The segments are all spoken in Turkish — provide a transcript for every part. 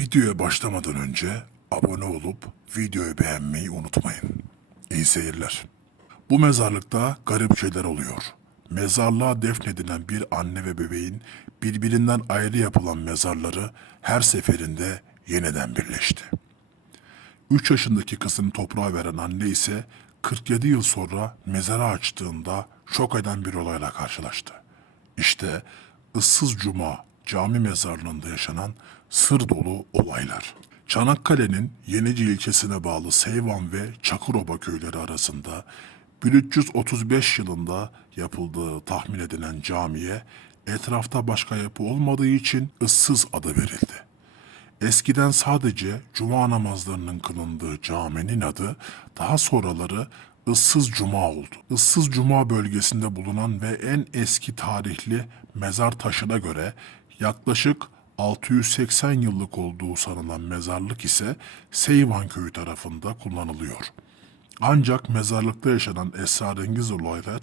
Videoya başlamadan önce abone olup videoyu beğenmeyi unutmayın. İyi seyirler. Bu mezarlıkta garip şeyler oluyor. Mezarlığa defnedilen bir anne ve bebeğin birbirinden ayrı yapılan mezarları her seferinde yeniden birleşti. 3 yaşındaki kızını toprağa veren anne ise 47 yıl sonra mezarı açtığında şok eden bir olayla karşılaştı. İşte ıssız Cuma cami mezarlığında yaşanan sır dolu olaylar. Çanakkale'nin Yenici ilçesine bağlı Seyvan ve Çakıroba köyleri arasında 1335 yılında yapıldığı tahmin edilen camiye etrafta başka yapı olmadığı için ıssız adı verildi. Eskiden sadece cuma namazlarının kılındığı caminin adı daha sonraları Issız Cuma oldu. Issız Cuma bölgesinde bulunan ve en eski tarihli mezar taşına göre yaklaşık 680 yıllık olduğu sanılan mezarlık ise Seyvan köyü tarafında kullanılıyor. Ancak mezarlıkta yaşanan esrarengiz olaylar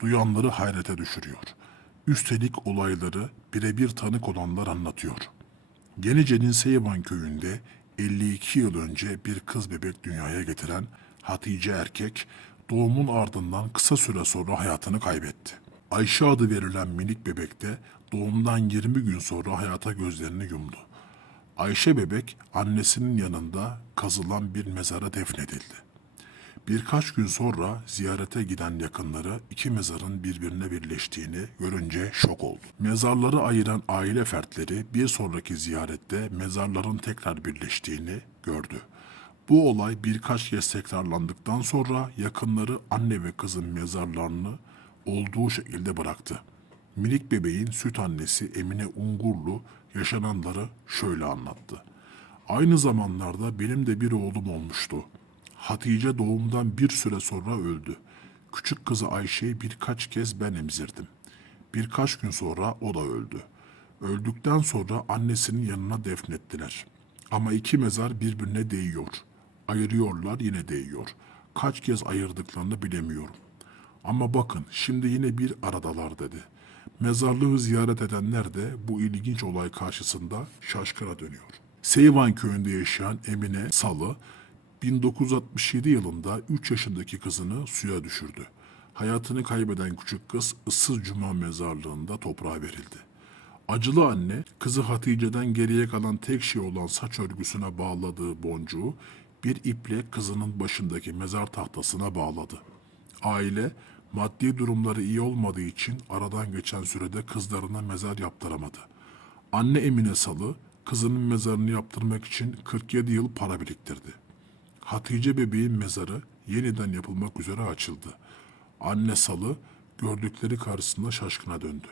duyanları hayrete düşürüyor. Üstelik olayları birebir tanık olanlar anlatıyor. Yenice'nin Seyvan köyünde 52 yıl önce bir kız bebek dünyaya getiren Hatice erkek doğumun ardından kısa süre sonra hayatını kaybetti. Ayşe adı verilen minik bebek de doğumdan 20 gün sonra hayata gözlerini yumdu. Ayşe bebek annesinin yanında kazılan bir mezara defnedildi. Birkaç gün sonra ziyarete giden yakınları iki mezarın birbirine birleştiğini görünce şok oldu. Mezarları ayıran aile fertleri bir sonraki ziyarette mezarların tekrar birleştiğini gördü. Bu olay birkaç kez tekrarlandıktan sonra yakınları anne ve kızın mezarlarını olduğu şekilde bıraktı. Minik bebeğin süt annesi Emine Ungurlu yaşananları şöyle anlattı. Aynı zamanlarda benim de bir oğlum olmuştu. Hatice doğumdan bir süre sonra öldü. Küçük kızı Ayşe'yi birkaç kez ben emzirdim. Birkaç gün sonra o da öldü. Öldükten sonra annesinin yanına defnettiler. Ama iki mezar birbirine değiyor. Ayırıyorlar yine değiyor. Kaç kez ayırdıklarını bilemiyorum. Ama bakın şimdi yine bir aradalar dedi. Mezarlığı ziyaret edenler de bu ilginç olay karşısında şaşkına dönüyor. Seyvan köyünde yaşayan Emine Salı 1967 yılında 3 yaşındaki kızını suya düşürdü. Hayatını kaybeden küçük kız ıssız cuma mezarlığında toprağa verildi. Acılı anne kızı Hatice'den geriye kalan tek şey olan saç örgüsüne bağladığı boncuğu bir iple kızının başındaki mezar tahtasına bağladı. Aile maddi durumları iyi olmadığı için aradan geçen sürede kızlarına mezar yaptıramadı. Anne Emine Salı kızının mezarını yaptırmak için 47 yıl para biriktirdi. Hatice bebeğin mezarı yeniden yapılmak üzere açıldı. Anne Salı gördükleri karşısında şaşkına döndü.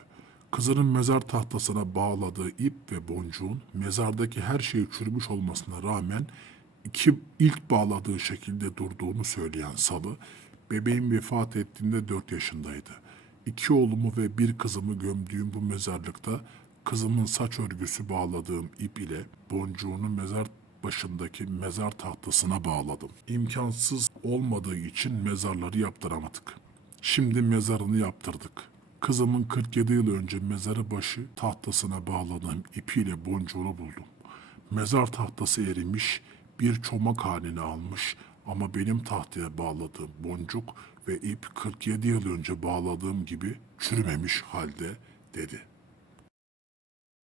Kızının mezar tahtasına bağladığı ip ve boncuğun mezardaki her şeyi çürümüş olmasına rağmen iki ilk bağladığı şekilde durduğunu söyleyen Salı, bebeğin vefat ettiğinde 4 yaşındaydı. İki oğlumu ve bir kızımı gömdüğüm bu mezarlıkta kızımın saç örgüsü bağladığım ip ile boncuğunu mezar başındaki mezar tahtasına bağladım. İmkansız olmadığı için mezarları yaptıramadık. Şimdi mezarını yaptırdık. Kızımın 47 yıl önce mezarı başı tahtasına bağladığım ipiyle boncuğunu buldum. Mezar tahtası erimiş, bir çomak halini almış ama benim tahtaya bağladığım boncuk ve ip 47 yıl önce bağladığım gibi çürümemiş halde dedi.''